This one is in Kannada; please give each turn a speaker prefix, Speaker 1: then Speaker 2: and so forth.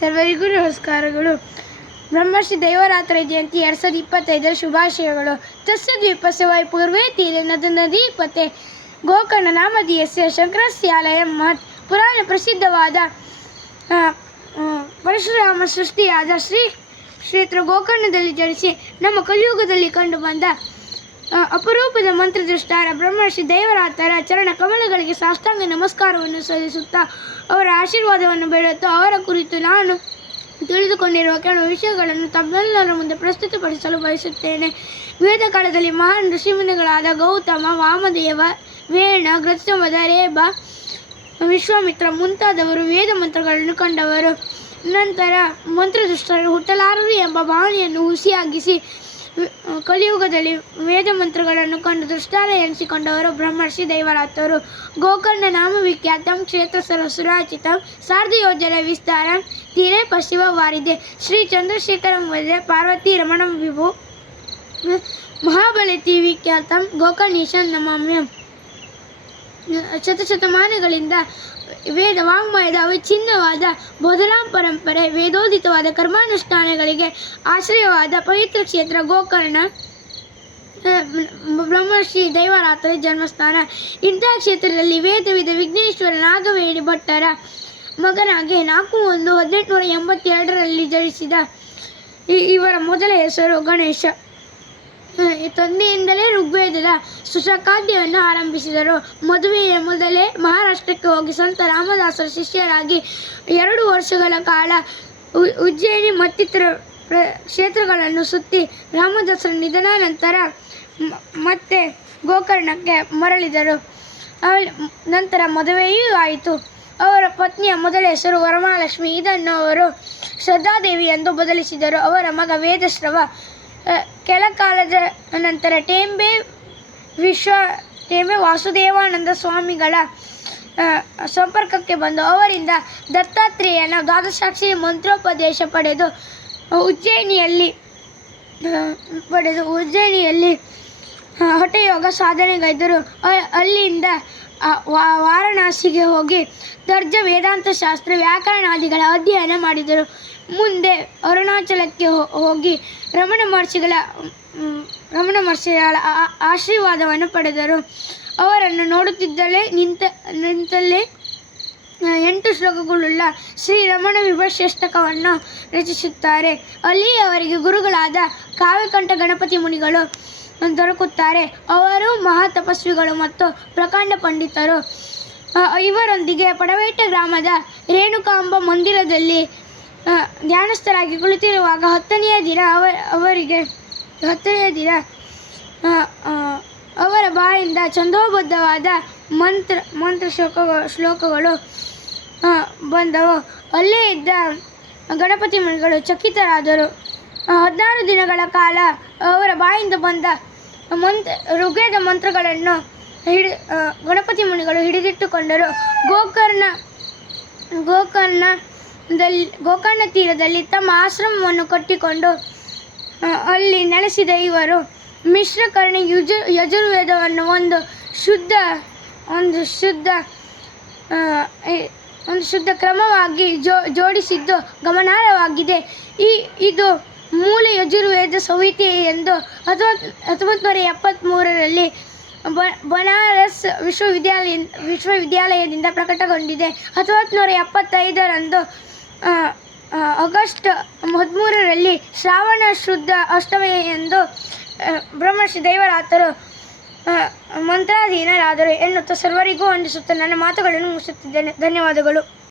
Speaker 1: ಸರ್ವರಿಗೂ ನಮಸ್ಕಾರಗಳು. ಬ್ರಹ್ಮಶ್ರೀ ದೈವರಾತ್ರ ಜಯಂತಿ ಎರಡು ಸಾವಿರದ ಇಪ್ಪತ್ತೈದರ ಶುಭಾಶಯಗಳು. ತಸ್ಯ ದ್ವೀಪಸವಾಯ್ ಪೂರ್ವೇ ತೀರೆ ನದ ಪತೆ ಗೋಕರ್ಣ ನಾಮಧೀಯಸ್ಯ ಶಂಕರಸ್ಯಾಲಯ ಮಹತ್. ಪುರಾಣ ಪ್ರಸಿದ್ಧವಾದ ಪರಶುರಾಮ ಸೃಷ್ಟಿಯಾದ ಶ್ರೀ ಕ್ಷೇತ್ರ ಗೋಕರ್ಣದಲ್ಲಿ ಜನಿಸಿ ನಮ್ಮ ಕಲಿಯುಗದಲ್ಲಿ ಕಂಡುಬಂದ ಅಪರೂಪದ ಮಂತ್ರದೃಷ್ಟಾರ, ಬ್ರಹ್ಮರ್ಷಿ ದೇವರಾತರ ಚರಣ ಕಮಲಗಳಿಗೆ ಸಾಷ್ಟಾಂಗ ನಮಸ್ಕಾರವನ್ನು ಸಲ್ಲಿಸುತ್ತಾ ಅವರ ಆಶೀರ್ವಾದವನ್ನು ಬೇಡುತ್ತಾ ಅವರ ಕುರಿತು ನಾನು ತಿಳಿದುಕೊಂಡಿರುವ ಕೆಲವು ವಿಷಯಗಳನ್ನು ತಮ್ಮೆಲ್ಲರ ಮುಂದೆ ಪ್ರಸ್ತುತಪಡಿಸಲು ಬಯಸುತ್ತೇನೆ. ವೇದ ಕಾಲದಲ್ಲಿ ಮಹಾನ್ ಋಷಿಮುನಿಗಳಾದ ಗೌತಮ, ವಾಮದೇವ, ವೇಣ, ಗೃತ್ಸಮದ, ರೇಬ, ವಿಶ್ವಾಮಿತ್ರ ಮುಂತಾದವರು ವೇದ ಮಂತ್ರಗಳನ್ನು ಕಂಡವರು. ನಂತರ ಮಂತ್ರದುಷ್ಟರು ಹುಟ್ಟಲಾರರು ಎಂಬ ಭಾವನೆಯನ್ನು ಹುಸಿಯಾಗಿಸಿ ಕಲಿಯುಗದಲ್ಲಿ ವೇದ ಮಂತ್ರಗಳನ್ನು ಕಂಡು ದುಷ್ಟಾರ ಎನಿಸಿಕೊಂಡವರು ಬ್ರಹ್ಮರ್ಷಿ ದೈವರಾತರು ಗೋಕರ್ಣ ನಾಮ ವಿಖ್ಯಾತಂ ಕ್ಷೇತ್ರ ಸರಸುರಾಚಿತಂ ಸಾರ್ಧ ಯೋಜನೆ ವಿಸ್ತಾರ, ತೀರೆ ಪಶ್ಚಿಮ ವಾರಿದೆ ಶ್ರೀ ಚಂದ್ರಶೇಖರಂ ವದೆ ಪಾರ್ವತಿ ರಮಣಂ ವಿಭು ಮಹಾಬಲಿತಿ ವಿಖ್ಯಾತಂ ಗೋಕರ್ಣೀಶನ್ ನಮಾಮ್ಯಂ. ಶತಶತಮಾನಗಳಿಂದ ವೇದ ವಾಂಗ್ಮಯದ ಅವಿಚ್ಛಿನ್ನವಾದ ಬೋಧನಾ ಪರಂಪರೆ, ವೇದೋದಿತವಾದ ಕರ್ಮಾನುಷ್ಠಾನಗಳಿಗೆ ಆಶ್ರಯವಾದ ಪವಿತ್ರ ಕ್ಷೇತ್ರ, ಗೋಕರ್ಣ ಬ್ರಹ್ಮಶ್ರೀ ದೈವರಾತ್ರಿ ಜನ್ಮಸ್ಥಾನ. ಇಂತಹ ಕ್ಷೇತ್ರದಲ್ಲಿ ವೇದವಿದ ವಿಘ್ನೇಶ್ವರ, ನಾಗವೇಣಿ ಭಟ್ಟರ ಮಗನಾಗಿ ನಾಲ್ಕು ಒಂದು ಹದಿನೆಂಟುನೂರ ಎಂಬತ್ತೆರಡರಲ್ಲಿ ಜನಿಸಿದ ಇವರ ಮೊದಲ ಹೆಸರು ಗಣೇಶ. ತಂದೆಯಿಂದಲೇ ಋಗ್ವೇದದ ಸುಶಕಾದ್ಯವನ್ನು ಆರಂಭಿಸಿದರು. ಮದುವೆಯ ಮೊದಲೇ ಮಹಾರಾಷ್ಟ್ರಕ್ಕೆ ಹೋಗಿ ಸಂತ ರಾಮದಾಸರ ಶಿಷ್ಯರಾಗಿ ಎರಡು ವರ್ಷಗಳ ಕಾಲ ಉಜ್ಜಯಿನಿ ಮತ್ತಿತರ ಕ್ಷೇತ್ರಗಳನ್ನು ಸುತ್ತಿ ರಾಮದಾಸರ ನಿಧನ ನಂತರ ಮ- ಮತ್ತೆ ಗೋಕರ್ಣಕ್ಕೆ ಮರಳಿದರು. ನಂತರ ಮದುವೆಯೂ ಆಯಿತು. ಅವರ ಪತ್ನಿಯ ಮೊದಲ ಹೆಸರು ವರಮಹಾಲಕ್ಷ್ಮಿ. ಇದನ್ನು ಅವರು ಶ್ರದ್ಧಾದೇವಿ ಎಂದು ಬದಲಿಸಿದರು. ಅವರ ಮಗ ವೇದಶ್ರವ ಆ, ಕೆಲ ಕಾಲದ ನಂತರ ಟೇಂಬೆ ವಿಶ್ವ ಟೇಂಬೆ ವಾಸುದೇವಾನಂದ ಸ್ವಾಮಿಗಳ ಸಂಪರ್ಕಕ್ಕೆ ಬಂದು ಅವರಿಂದ ದತ್ತಾತ್ರೇಯನ ದ್ವಾದಶಾಕ್ಷಿ ಮಂತ್ರೋಪದೇಶ ಪಡೆದು ಉಜ್ಜಯಿನಿಯಲ್ಲಿ ಪಡೆದು ಉಜ್ಜಯಿನಿಯಲ್ಲಿ ಹೊಟ್ಟೆಯೋಗ ಸಾಧನೆಗೈದರು. ಅಲ್ಲಿಂದ ವಾರಣಾಸಿಗೆ ಹೋಗಿ ದರ್ಜ ವೇದಾಂತ ಶಾಸ್ತ್ರ ವ್ಯಾಕರಣಾದಿಗಳ ಅಧ್ಯಯನ ಮಾಡಿದರು. ಮುಂದೆ ಅರುಣಾಚಲಕ್ಕೆ ಹೋಗಿ ರಮಣ ಮಹರ್ಷಿಗಳ ರಮಣ ಮಹರ್ಷಿಗಳ ಆಶೀರ್ವಾದವನ್ನು ಪಡೆದರು. ಅವರನ್ನು ನೋಡುತ್ತಿದ್ದಲೇ ನಿಂತ, ನಿಂತಲ್ಲೇ ಎಂಟು ಶ್ಲೋಕಗಳುಳ್ಳ ಶ್ರೀ ರಮಣ ವಿಭಶ್ರೇಷ್ಠಕವನ್ನು ರಚಿಸುತ್ತಾರೆ. ಅಲ್ಲಿ ಅವರಿಗೆ ಗುರುಗಳಾದ ಕಾವ್ಯಕಂಠ ಗಣಪತಿ ಮುನಿಗಳು ದೊರಕುತ್ತಾರೆ. ಅವರು ಮಹಾ ತಪಸ್ವಿಗಳು ಮತ್ತು ಪ್ರಕಾಂಡ ಪಂಡಿತರು. ಇವರೊಂದಿಗೆ ಪಡವೇಟ ಗ್ರಾಮದ ರೇಣುಕಾಂಬ ಮಂದಿರದಲ್ಲಿ ಧ್ಯಾನಸ್ಥರಾಗಿ ಕುಳಿತಿರುವಾಗ ಹತ್ತನೆಯ ದಿನ ಅವ, ಅವರಿಗೆ, ಹತ್ತನೆಯ ದಿನ ಅವರ ಬಾಯಿಂದ ಛಂದೋಬದ್ಧವಾದ ಮಂತ್ರ ಮಂತ್ರ ಶ್ಲೋಕಗಳು ಶ್ಲೋಕಗಳು ಬಂದವು. ಅಲ್ಲೇ ಇದ್ದ ಗಣಪತಿ ಮುನಿಗಳು ಚಕಿತರಾದರು. ಹದಿನಾರು ದಿನಗಳ ಕಾಲ ಅವರ ಬಾಯಿಂದ ಬಂದ ಮಂತ್ರ ಋಗ್ವೇದ ಮಂತ್ರಗಳನ್ನು ಹಿಡಿ ಗಣಪತಿ ಮುನಿಗಳು ಹಿಡಿದಿಟ್ಟುಕೊಂಡರು. ಗೋಕರ್ಣ, ಗೋಕರ್ಣದಲ್ಲಿ, ಗೋಕರ್ಣ ತೀರದಲ್ಲಿ ತಮ್ಮ ಆಶ್ರಮವನ್ನು ಕಟ್ಟಿಕೊಂಡು ಅಲ್ಲಿ ನೆಲೆಸಿದ ಇವರು. ಮಿಶ್ರಕರ್ಣಿ ಯುಜು, ಯಜುರ್ವೇದವನ್ನು ಒಂದು ಶುದ್ಧ ಒಂದು ಶುದ್ಧ ಒಂದು ಶುದ್ಧ ಕ್ರಮವಾಗಿ ಜೋ, ಜೋಡಿಸಿದ್ದು ಗಮನಾರ್ಹವಾಗಿದೆ. ಈ, ಇದು ಮೂಲ ಯಜುರ್ವೇದ ಸಂಹಿತೆ ಎಂದು ಹತ್ತೊಂಬತ್ತು ಹತ್ತೊಂಬತ್ತು ನೂರ ಎಪ್ಪತ್ತ್ಮೂರರಲ್ಲಿ ಬ, ಬನಾರಸ್ ವಿಶ್ವವಿದ್ಯಾಲಯ, ವಿಶ್ವವಿದ್ಯಾಲಯದಿಂದ ಪ್ರಕಟಗೊಂಡಿದೆ. ಹತ್ತೊಂಬತ್ತು ನೂರ ಎಪ್ಪತ್ತೈದರಂದು ಆಗಸ್ಟ್ ಹದಿಮೂರರಲ್ಲಿ ಶ್ರಾವಣ ಶುದ್ಧ ಅಷ್ಟಮಿ ಎಂದು ಬ್ರಹ್ಮಶ್ರೀ ದೈವರಾತರು ಮಂತ್ರಾಧೀನರಾದರು ಎನ್ನುತ್ತಾ ಸರ್ವರಿಗೂ ವಂದಿಸುತ್ತಾ ನನ್ನ ಮಾತುಗಳನ್ನು ಮುಗಿಸುತ್ತಿದ್ದೇನೆ ಧನ್ಯವಾದಗಳು.